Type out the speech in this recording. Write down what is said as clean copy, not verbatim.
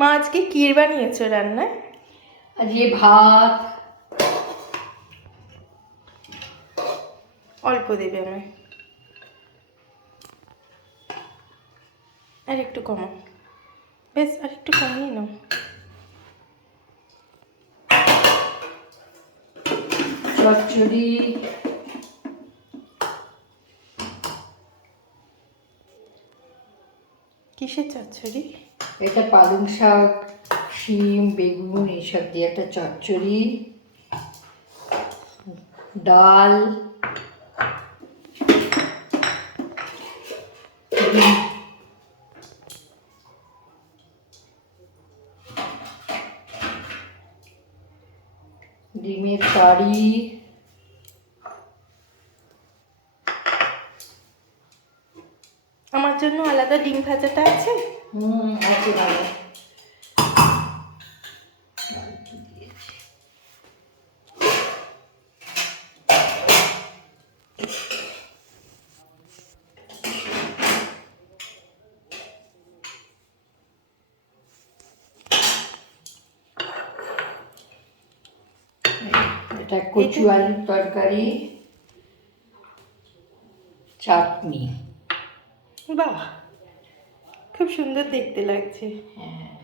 মা আজকে কি বানিয়েছো রান্নায়? আজকে ভাত। অল্প দেবে আমায়, আর একটু কমাও, বেশ আর একটু কমিয়ে নাও। চচ্চড়ি, কিসের চচ্চড়ি? এটা পালং শাক, শিম, বেগুন এইসব দিয়ে একটা চচ্চড়ি, ডাল, ডিমের কারি, আমার জন্য আলাদা ডিম ভাজাটা আছে? আছে ভালো। এটা কচু আলুর তরকারি, চাটনি। বাহ, খুব সুন্দর দেখতে লাগছে। হ্যাঁ।